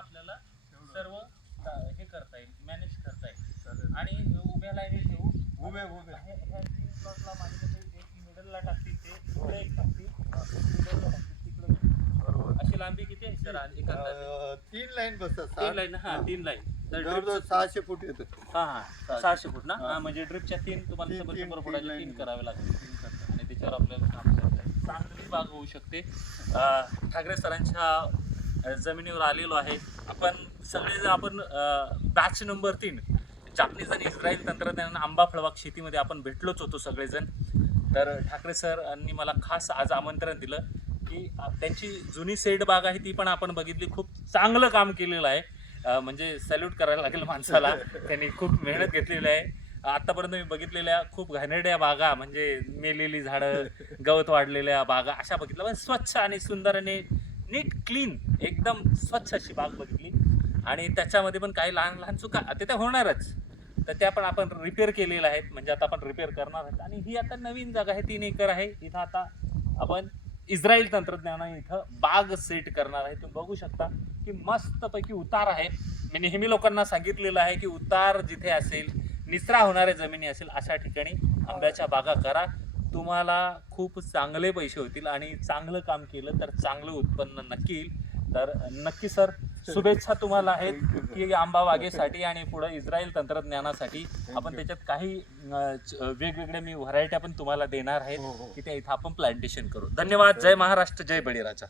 आपल्याला सर्व हे करता येईल मॅनेज करता येईल. आणि उभ्या लाईनी ठेवू. उभे उभे. हे तीन प्लॉटला एक मिडलला टाकतील ते पुढे एक टाकतील. मिडलला टाकतील तिकडे बरोबर. अशी लांबी किती आहे सर? एका तीन लाईन बसतात तीन लाईन हा तीन लाईन सहाशे फूट येतं. हा हा. सहाशे फूट ना? हा. हा म्हणजे ड्रिपच्या तीन तुम्हाला शंभर शंभर तीन करावे लागतील. आणि त्याच्यावर आपल्याला काम करता येईल चांगली बाग होऊ शकते. ठाकरे सरांच्या जमिनीवर आलेलो आहे. आपण सगळे आपण बॅच नंबर तीन जापनीज आणि इस्रायल तंत्रज्ञान आंबा फळबाग शेतीमध्ये आपण भेटलोच होतो सगळेजण. तर ठाकरे सर यांनी मला खास आज आमंत्रण दिलं की त्यांची जुनी सेड बाग आहे ती पण आपण बघितली. खूप चांगलं काम केलेलं आहे. म्हणजे सॅल्यूट करायला लागेल माणसाला. त्यांनी खूप मेहनत घेतलेली आहे. आतापर्यंत मी बघितलेल्या खूप घाणेरड्या बागा म्हणजे मेलेली झाडं गवत वाढलेल्या बागा अशा बघितल्या. पण स्वच्छ आणि सुंदर आणि नीट क्लीन एकदम स्वच्छ अशी बाग बघितली. आणि त्याच्यामध्ये पण काही लहान लहान चुका ते तर होणारच. तर त्या पण आपण रिपेअर केलेल्या आहेत. म्हणजे आता आपण रिपेअर करणार आहेत. आणि ही आता नवीन जागा आहे तीन एकर आहे. इथं आता आपण इस्रायल तंत्रज्ञानाने इथं बाग सेट करणार आहे. तुम्ही बघू शकता की मस्तपैकी उतार आहे. मी नेहमी लोकांना सांगितलेलं आहे की उतार जिथे असेल निचरा होणाऱ्या जमिनी असेल अशा ठिकाणी आंब्याच्या बागा करा. तुम्हाला खूप चांगले पैसे होतील आणि चांगलं काम केलं तर चांगलं उत्पन्न नक्की येईल. तर नक्की सर शुभेच्छा तुम्हाला आहेत की आंबा बागेसाठी आणि पुढे इस्रायल तंत्रज्ञानासाठी. आपण त्याच्यात काही वेगवेगळ्या मी व्हरायट्या पण तुम्हाला देणार आहेत हो, हो. की त्या इथं आपण प्लांटेशन करू. धन्यवाद. जय महाराष्ट्र. जय बळीराजा.